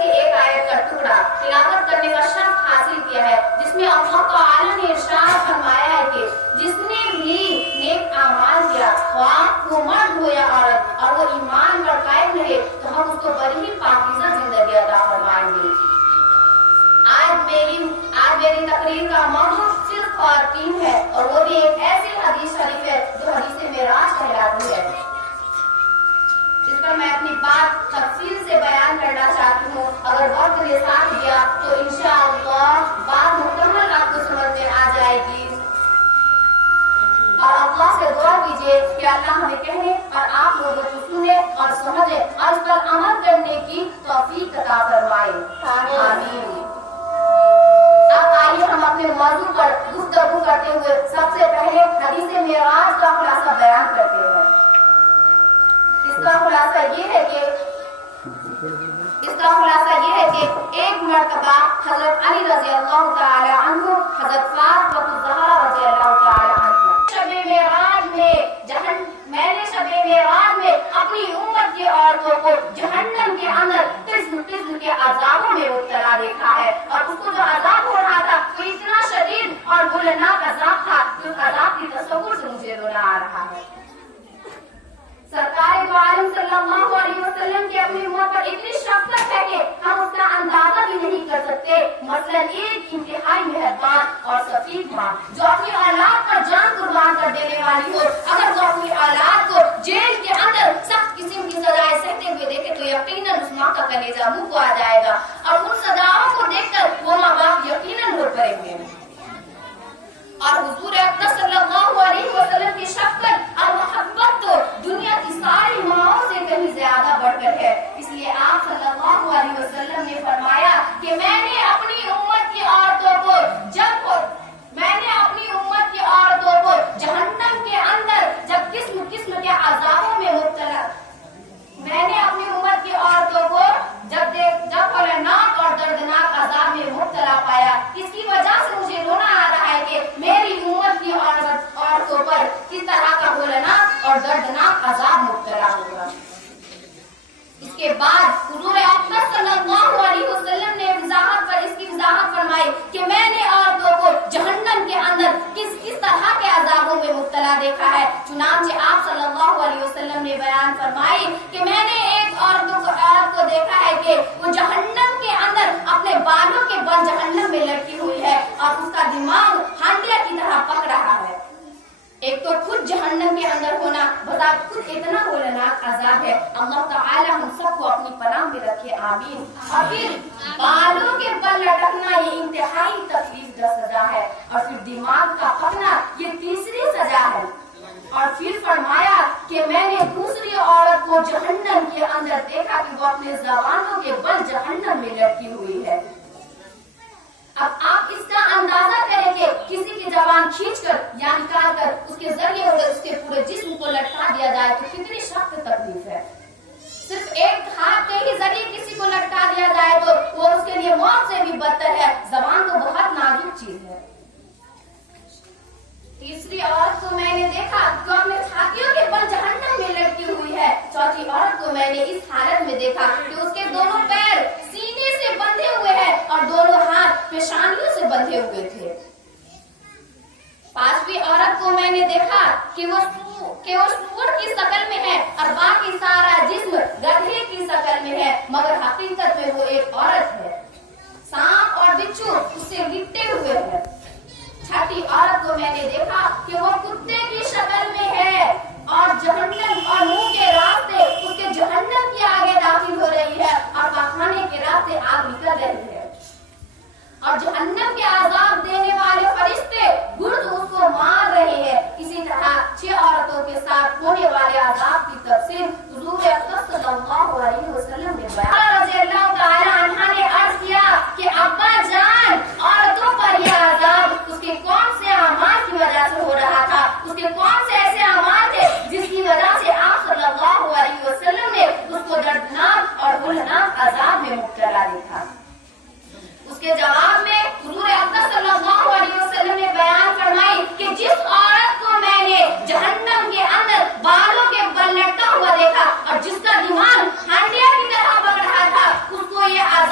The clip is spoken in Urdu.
ایک آیت کا ٹکڑا تلاوت کرنے کا شرف حاصل کیا ہے، جس میں اللہ تعالیٰ نے ارشاد فرمایا ہے کہ جس نے بھی نیک اعمال کیا، خواہ وہ مرد ہو یا عورت، اور وہ ایمان پر قائم رہے، تو ہم اس کو بڑی ہی پاکیزہ زندگی عطا فرمائیں گے۔ آج میری تقریر کا موضوع صرف خواتین ہے، اور وہ بھی ایک ایسی حدیث شریف ہے جو حدیث معراج کہلاتی ہے۔ اس پر میں اپنی بات تفصیل سے بیان کرنا چاہتی ہوں، اگر وقت نے ساتھ دیا تو انشاءاللہ بات مکمل آپ کو سمجھ میں آ جائے گی، اور اللہ سے دعا کیجیے کہ اللہ ہمیں کہنے اور آپ لوگوں کو سنے اور سمجھے اور اس پر عمل کرنے کی توفیق عطا فرمائے، آمین۔ اب آئیے ہم اپنے موضوع پر گفتگو کرتے ہوئے سب سے پہلے حدیث معراج کا خلاصہ بیان کرتے ہیں۔ اس کا خلاصہ یہ ہے کہ ایک مرتبہ حضرت علی رضی اللہ تعالی عنہ، حضرت فاطمہ الزہرا رضی اللہ تعالی عنہ میں نے شب معراج میں اپنی امت کی عورتوں کو جہنم کے اندر قسم قسم کے عذابوں میں مبتلا دیکھا ہے، اور اس کو جو عذاب ہو رہا تھا وہ اتنا شدید اور ہولناک عذاب تھا کہ اس عذاب کی تصور سے مجھے رونا آ رہا ہے۔ سرکار دو عالم صلی اللہ علیہ وسلم کی اپنی امت پر اتنی شفقت ہے کہ ہم اس کا اندازہ بھی نہیں کر سکتے۔ مثلا ایک انتہائی مہربان اور شفیق ماں جو اپنی اولاد پر جان قربان کر دینے والی ہو، اگر وہ اپنی اولاد کو جیل کے اندر سخت قسم کی سزائیں سہتے ہوئے دیکھے تو یقیناً اس ماں کا کلیجہ منہ کو آ جائے گا، اور ان سزاؤں کو دیکھ کر وہ ماں باپ یقیناً رو پڑیں گے۔ اور حضور اکرم صلی اللہ علیہ وسلم کی شفقت اور محبت تو دنیا کی ساری ماؤں سے کہیں زیادہ بڑھ کر ہے، اس لیے آپ صلی اللہ علیہ وسلم نے فرمایا کہ میں نے اپنی امت کی عورتوں کو جہنم کے اندر جب قسم قسم کے عذابوں میں مبتلا جب ہولناک اور دردناک عذاب میں مبتلا پایا، اس کی وجہ سے مجھے رونا آ رہا ہے کہ میری امت کی عورتوں پر کس طرح کا ہولناک اور دردناک عذاب مبتلا ہوگا۔ اس کے بعد حضور اکرم صلی اللہ علیہ وسلم نے اس کی وضاحت فرمائی کہ میں نے عورتوں کو جہنم کے اندر کس طرح کے عذابوں میں مبتلا دیکھا ہے۔ چنانچہ آپ صلی اللہ علیہ وسلم نے بیان فرمائی کہ میں نے ایک عورت کو دیکھا ہے کہ وہ جہنم کے اندر اپنے بالوں کے بل جہنم میں لٹکی ہوئی ہے، اور اس کا دماغ ہانڈیا کی طرح پک رہا ہے۔ ایک تو خود جہنم کے اندر ہونا بذات خود اتنا ہولناک عذاب ہے، اللہ تعالی ہم سب کو اپنی پناہ میں رکھے، آمین۔ اور پھر بالوں کے بل لٹکنا یہ انتہائی تکلیف دہ سزا ہے، اور پھر دماغ کا پکنا یہ تیسری سزا ہے۔ اور پھر فرمایا کہ میں نے دوسری عورت کو جہنم کے اندر دیکھا کہ وہ اپنے زبانوں کے بل جہنم میں لٹکی ہوئی ہے۔ اب آپ اس کا اندازہ کریں کہ کسی کی زبان کھینچ کر یا نکال کر اس کے ذریعے اس کے پورے جسم کو لٹکا دیا جائے تو کتنی سخت تکلیف ہے۔ صرف ایک ہاتھ کے ہی ذریعے کسی کو لٹکا دیا جائے تو وہ اس کے لیے موت سے بھی بدتر ہے۔ زبان تو بہت نازک چیز ہے۔ تیسری عورت کو میں نے دیکھا جو اپنے چھاتیوں کے بل جہنم میں لٹکی ہوئی ہے۔ چوتھی عورت کو میں نے اس حالت میں دیکھا کہ اس کے دونوں پیر سینے سے بندھے ہوئے ہیں اور دونوں ہاتھ پیشانیوں سے بندھے ہوئے تھے۔ پانچویں عورت کو میں نے دیکھا کہ وہ سور کی شکل میں ہے اور باقی سارا جسم گدھے کی شکل میں ہے، مگر حقیقت میں وہ ایک عورت ہے۔ سانپ اور بچھو اس سے لپٹے ہوئے ہیں۔ چھٹی عورت کو میں نے دیکھا کہ وہ کتے کی شکل میں ہے اور جہنم اور منہ کے راستے اس کے جہنم کی آگے داخل ہو رہی ہے اور پاخانے کے راستے آگ نکل رہی ہے، اور جہنم کے عذاب دینے والے فرشتے گرد اس کو مار رہے ہیں۔ اسی طرح 6 عورتوں کے ساتھ ہونے والے عذاب کی تفصیل حضور اکرم صلی اللہ علیہ وسلم نے بیان۔ رضی اللہ تعالی عنہ نے عرض کیا کہ ابا جان، عورتوں پر یہ عذاب اس کے کون سے اعمال کی وجہ سے ہو رہا تھا؟ اس کے کون سے ایسے اعمال تھے جس کی وجہ سے آپ صلی اللہ علیہ وسلم نے اس کو دردناک اور ہولناک عذاب میں مبتلا دیکھا؟ اس کے جواب میں حضور اکرم صلی اللہ علیہ وسلم نے بیان فرمائی کہ جس عورت کو میں نے جہنم کے اندر بالوں کے بل لٹکا ہوا دیکھا اور جس کا دماغ ہانڈیا کی طرح بڑھ رہا تھا، اس کو یہ عذاب